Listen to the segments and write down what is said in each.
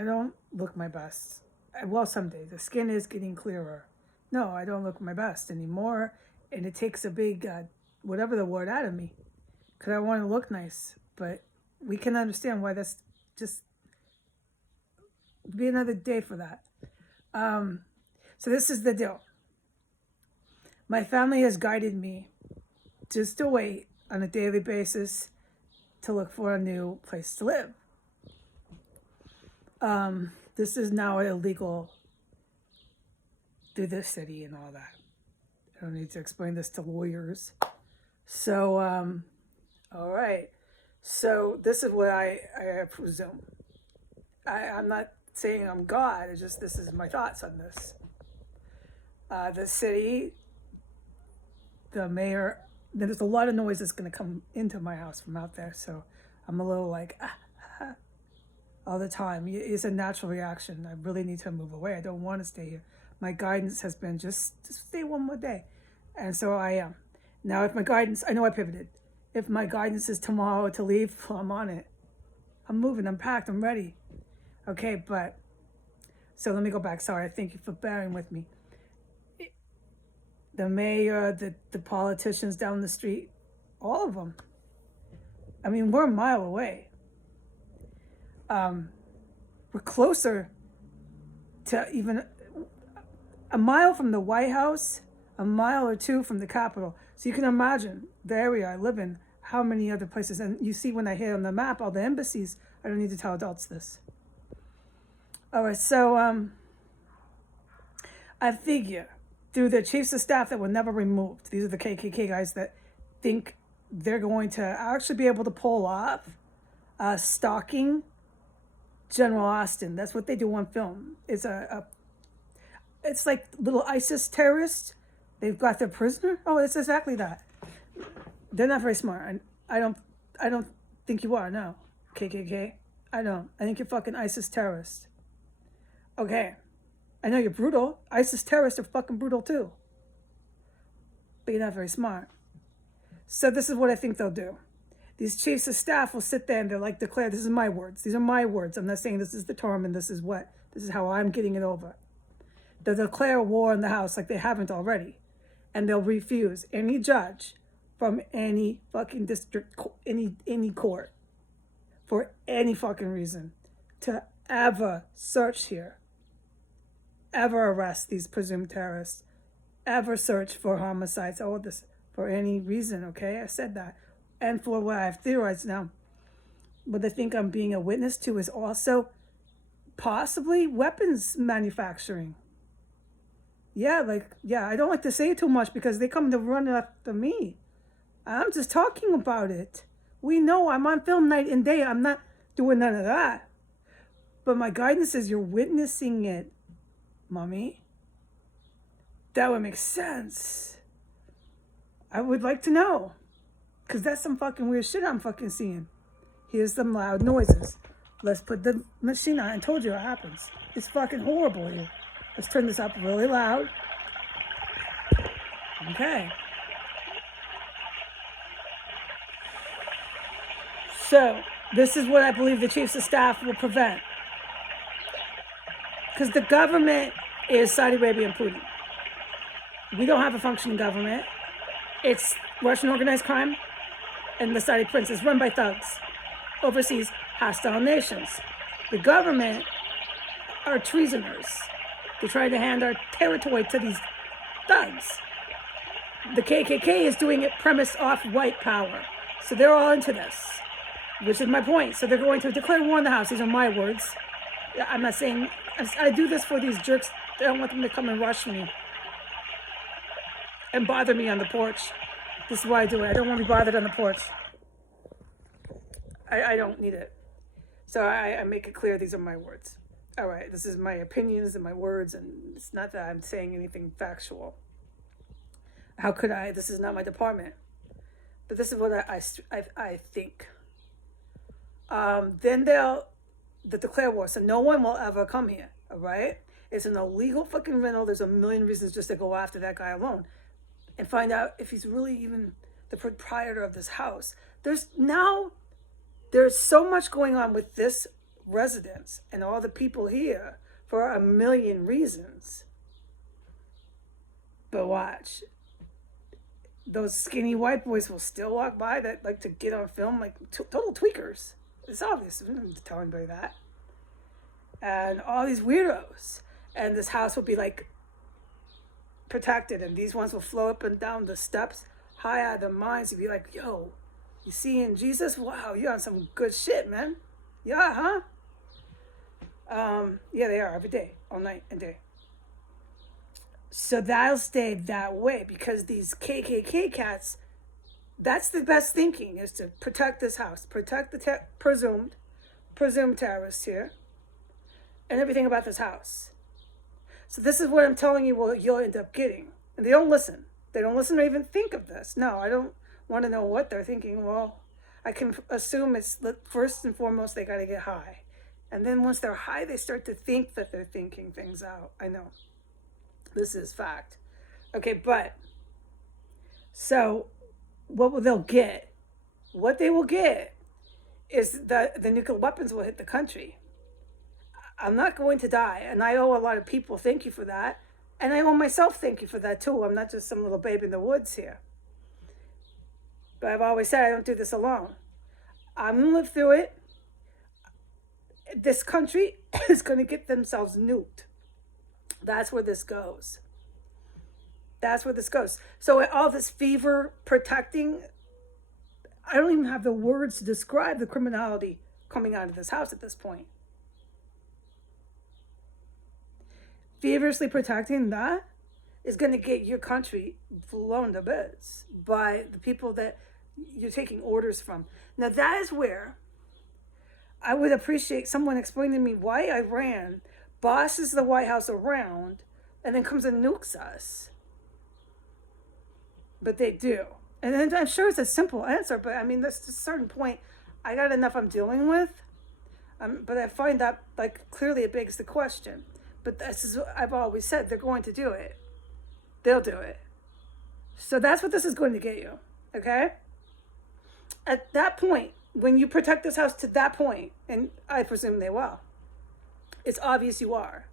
I don't look my best. Well, some days the skin is getting clearer. No, I don't look my best anymore, and it takes a big, whatever the word, out of me, because I want to look nice. But we can understand why that's just be another day for that. So this is the deal. My family has guided me just to wait on a daily basis to look for a new place to live. This is now illegal through this city and all that. I don't need to explain this to lawyers. So, all right. So this is what I presume. I'm not saying I'm God. It's just this is my thoughts on this. The city, the mayor, there's a lot of noise that's going to come into my house from out there. So I'm a little like, all the time. It's a natural reaction. I really need to move away. I don't want to stay here. My guidance has been just stay one more day. And so I am. Now, if my guidance, I know I pivoted. If my guidance is tomorrow to leave, well, I'm on it. I'm moving. I'm packed. I'm ready. Okay, but, so let me go back. Sorry. Thank you for bearing with me. The mayor, the politicians down the street, all of them. I mean, we're a mile away. We're closer to even a mile from the White House, a mile or two from the Capitol. So you can imagine the area I live in, how many other places. And you see when I hit on the map, all the embassies. I don't need to tell adults this. All right, so I figure through the chiefs of staff that were never removed, these are the KKK guys that think they're going to actually be able to pull off stalking General Austin. That's what they do on film. It's it's like little ISIS terrorists. They've got their prisoner. Oh, it's exactly that. They're not very smart. I don't think you are. No, KKK. I don't. I think you're fucking ISIS terrorists. Okay, I know you're brutal. ISIS terrorists are fucking brutal too. But you're not very smart. So this is what I think they'll do. These chiefs of staff will sit there and they're like, declare, this is my words. These are my words. I'm not saying this is the term and this is how I'm getting it over. They'll declare war in the House like they haven't already. And they'll refuse any judge from any fucking district, any court, for any fucking reason, to ever search here, ever arrest these presumed terrorists, ever search for homicides, all this, for any reason, okay? I said that. And for what I've theorized now, what I think I'm being a witness to is also possibly weapons manufacturing. Yeah, I don't like to say it too much because they come to run after me. I'm just talking about it. We know I'm on film night and day. I'm not doing none of that. But my guidance is you're witnessing it, mommy. That would make sense. I would like to know. Because that's some fucking weird shit I'm fucking seeing. Here's some loud noises. Let's put the machine on. I told you what happens. It's fucking horrible here. Let's turn this up really loud. Okay. So, this is what I believe the chiefs of staff will prevent. Because the government is Saudi Arabia and Putin. We don't have a functioning government. It's Russian organized crime. And the Saudi prince is run by thugs, overseas hostile nations. The government are treasoners. They're trying to hand our territory to these thugs. The KKK is doing it premised off white power. So they're all into this, which is my point. So they're going to declare war in the House. These are my words. I'm not saying, I do this for these jerks. I don't want them to come and rush me and bother me on the porch. This is why I do it. I don't want to be bothered on the porch. I don't need it. So I make it clear these are my words. All right, this is my opinions and my words, and it's not that I'm saying anything factual. How could I? This is not my department. But this is what I think. Then they'll declare war. So no one will ever come here, all right? It's an illegal fucking rental. There's a million reasons just to go after that guy alone and find out if he's really even the proprietor of this house. There's so much going on with this residents and all the people here for a million reasons. But watch. Those skinny white boys will still walk by that like to get on film like total tweakers. It's obvious. We don't need to tell anybody that. And all these weirdos. And this house will be like protected, and these ones will flow up and down the steps high out of their minds. You'll be like, yo, you seeing Jesus? Wow, you're on some good shit, man. Yeah, huh? Yeah, they are every day, all night and day. So that'll stay that way because these KKK cats, that's the best thinking, is to protect this house, protect the presumed terrorists here, and everything about this house. So this is what I'm telling you what you'll end up getting. And they don't listen. They don't listen or even think of this. No, I don't want to know what they're thinking. Well, I can assume it's first and foremost they got to get high. And then once they're high, they start to think that they're thinking things out. I know. This is fact. Okay, but so what they'll get, what they will get is the nuclear weapons will hit the country. I'm not going to die, and I owe a lot of people thank you for that, and I owe myself thank you for that too. I'm not just some little babe in the woods here. But I've always said I don't do this alone. I'm going to live through it. This country is going to get themselves nuked. That's where this goes. That's where this goes. So all this fever protecting, I don't even have the words to describe the criminality coming out of this house at this point. Feverishly protecting that is going to get your country blown to bits by the people that you're taking orders from. Now that is where I would appreciate someone explaining to me why Iran bosses the White House around and then comes and nukes us. But they do. And then I'm sure it's a simple answer, but I mean, there's a certain point, I got enough I'm dealing with. But I find that like clearly it begs the question. But this is what I've always said, they're going to do it. They'll do it. So that's what this is going to get you, okay? At that point, when you protect this house to that point, and I presume they will, it's obvious you are.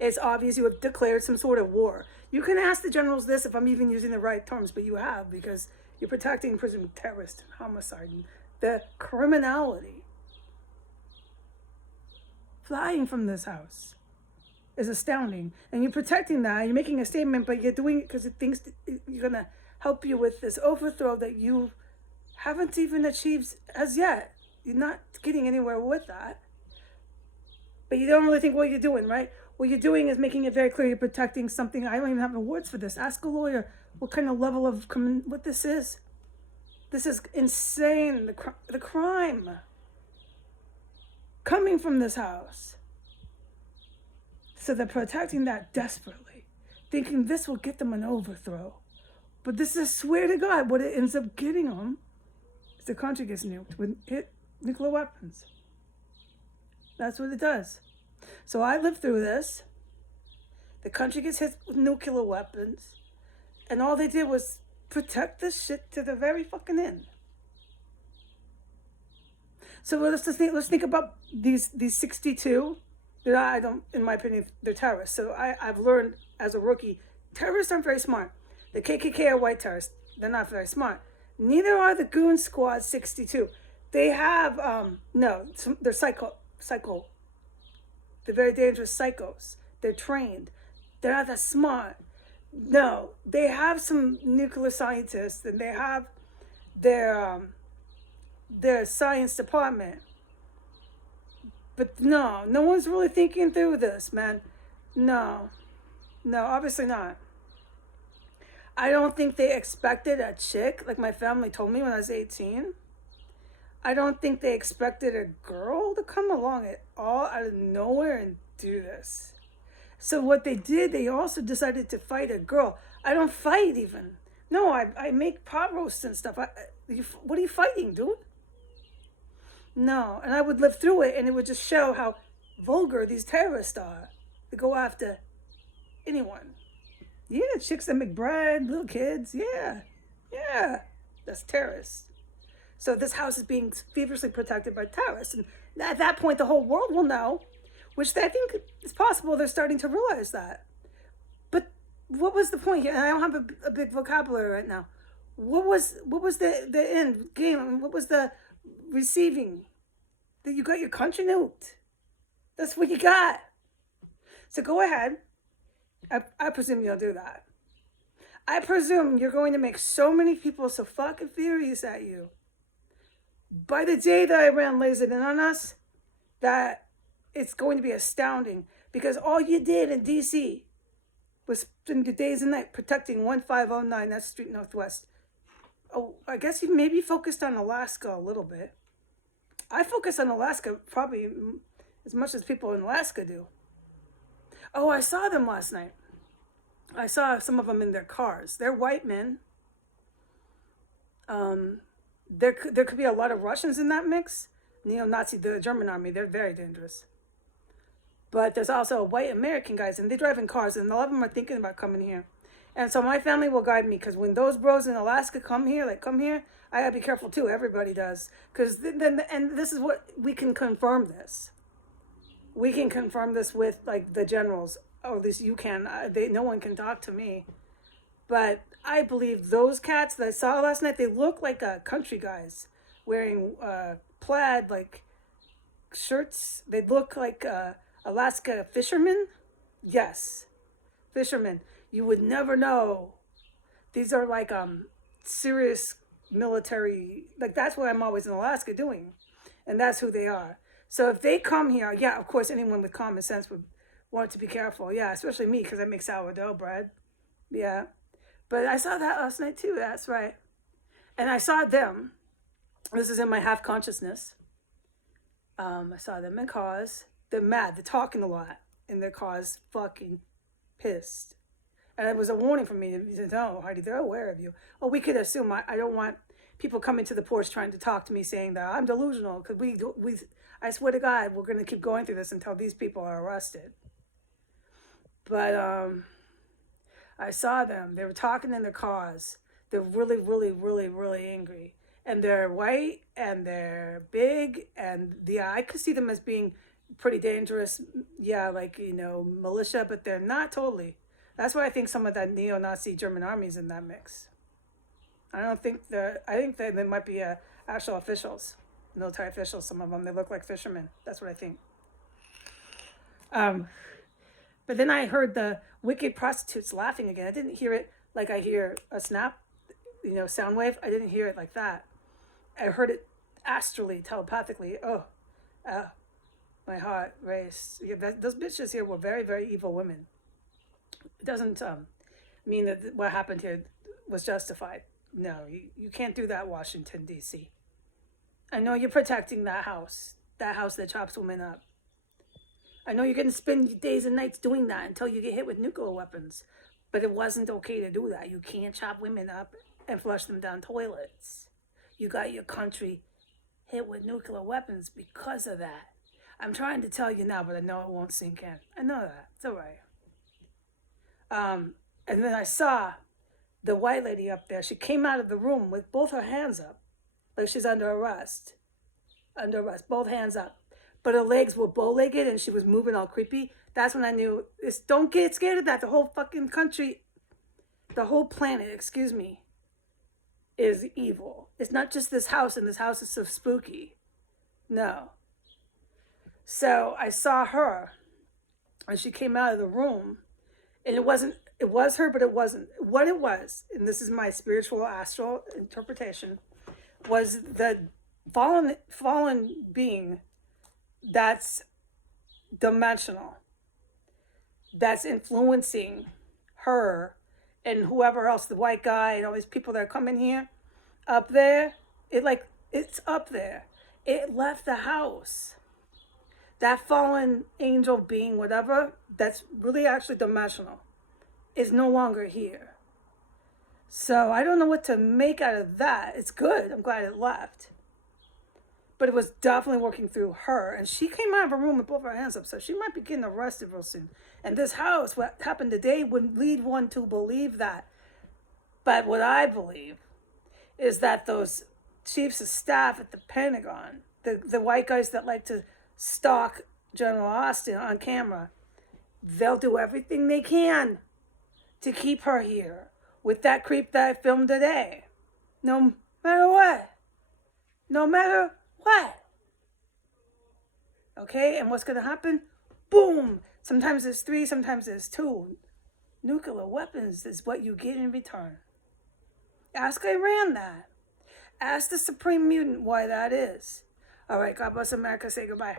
It's obvious you have declared some sort of war. You can ask the generals this if I'm even using the right terms, but you have, because you're protecting presumed terrorist homicide and the criminality flying from this house is astounding. And you're protecting that, you're making a statement, but you're doing it because it thinks you're going to help you with this overthrow that you haven't even achieved as yet. You're not getting anywhere with that. But you don't really think what you're doing, right? What you're doing is making it very clear you're protecting something. I don't even have the words for this. Ask a lawyer what kind of level of what this is. This is insane. The crime coming from this house. So they're protecting that desperately, thinking this will get them an overthrow. But this is, I swear to God, what it ends up getting them is the country gets nuked with nuclear weapons. That's what it does. So I lived through this. The country gets hit with nuclear weapons. And all they did was protect this shit to the very fucking end. So let's think about these 62. I don't, in my opinion, they're terrorists. So I've learned as a rookie, terrorists aren't very smart. The KKK are white terrorists. They're not very smart. Neither are the Goon Squad 62. They have, they're psycho. They're very dangerous psychos. They're trained. They're not that smart. No, they have some nuclear scientists and they have their science department. But no one's really thinking through this, man. No, obviously not. I don't think they expected a chick, like my family told me when I was 18. I don't think they expected a girl to come along at all out of nowhere and do this. So what they did, they also decided to fight a girl. I don't fight even. No, I make pot roasts and stuff. What are you fighting, dude? No, and I would live through it, and it would just show how vulgar these terrorists are. They go after anyone. Yeah, chicks that make bread, little kids. Yeah, that's terrorists. So this house is being feverishly protected by terrorists, and At that point, the whole world will know, which I think is possible. They're starting to realize that. But what was the point here? And I don't have a big vocabulary right now. What was the end game? What was the receiving? That you got your country nuked. That's what you got. So go ahead. I presume you'll do that. I presume you're going to make so many people so fucking furious at you by the day that Iran lays it in on us that it's going to be astounding, because all you did in DC was spend your days and night protecting 1509, that's Street Northwest. Oh, I guess you maybe focused on Alaska a little bit. I focus on Alaska probably as much as people in Alaska do. Oh, I saw them last night. I saw some of them in their cars. They're white men. There could be a lot of Russians in that mix. Neo-Nazi, the German army, they're very dangerous. But there's also white American guys, and they drive in cars, and a lot of them are thinking about coming here. And so my family will guide me, because when those bros in Alaska come here, I gotta be careful too. Everybody does. Because and this is what, we can confirm this. We can confirm this with, like, the generals, or at least you can. No one can talk to me. But I believe those cats that I saw last night, they look like country guys wearing plaid, like, shirts. They look like Alaska fishermen. Yes, fishermen. You would never know. These are like serious military, like, that's what I'm always in Alaska doing. And that's who they are. So if they come here, yeah, of course, anyone with common sense would want to be careful. Yeah, especially me, because I make sourdough bread. Yeah. But I saw that last night too, that's right. And I saw them. This is in my half consciousness. I saw them in cars. They're mad. They're talking a lot in their cars, fucking pissed. And it was a warning for me to know, Heidi, they're aware of you. Oh, we could assume. I don't want people coming to the porch trying to talk to me saying that I'm delusional. Because I swear to God, we're going to keep going through this until these people are arrested. But I saw them. They were talking in their cars. They're really, really, really, really angry. And they're white, and they're big, and yeah, I could see them as being pretty dangerous. Yeah, like, militia, but they're not totally. That's why I think some of that neo-Nazi German army's in that mix. I think that they might be actual officials, military officials, some of them. They look like fishermen. That's what I think. But then I heard the wicked prostitutes laughing again. I didn't hear it like I hear a snap, sound wave. I didn't hear it like that. I heard it astrally, telepathically. Oh, my heart raced. Yeah, those bitches here were very, very evil women. It doesn't mean that what happened here was justified. No, you can't do that, Washington, D.C. I know you're protecting that house that chops women up. I know you're going to spend days and nights doing that until you get hit with nuclear weapons. But it wasn't okay to do that. You can't chop women up and flush them down toilets. You got your country hit with nuclear weapons because of that. I'm trying to tell you now, but I know it won't sink in. I know that. It's all right. And then I saw the white lady up there. She came out of the room with both her hands up, like she's under arrest. Under arrest, both hands up. But her legs were bow-legged and she was moving all creepy. That's when I knew, don't get scared of that. The whole fucking country, the whole planet, is evil. It's not just this house, and this house is so spooky. No. So I saw her, and she came out of the room, and it was her, but it wasn't. What it was, and this is my spiritual astral interpretation, was the fallen being that's dimensional, that's influencing her and whoever else, the white guy and all these people that are coming here, up there. It's up there. It left the house. That fallen angel being, whatever, that's really actually dimensional, is no longer here. So I don't know what to make out of that. It's good. I'm glad it left. But it was definitely working through her. And she came out of her room with both her hands up. So she might be getting arrested real soon. And this house, what happened today, would lead one to believe that. But what I believe is that those chiefs of staff at the Pentagon the white guys that like to stalk General Austin on camera, they'll do everything they can to keep her here with that creep that I filmed today. No matter what. No matter what. Okay, and what's going to happen? Boom! Sometimes there's 3, sometimes there's 2. Nuclear weapons is what you get in return. Ask Iran that. Ask the Supreme Mutant why that is. All right, God bless America. Say goodbye.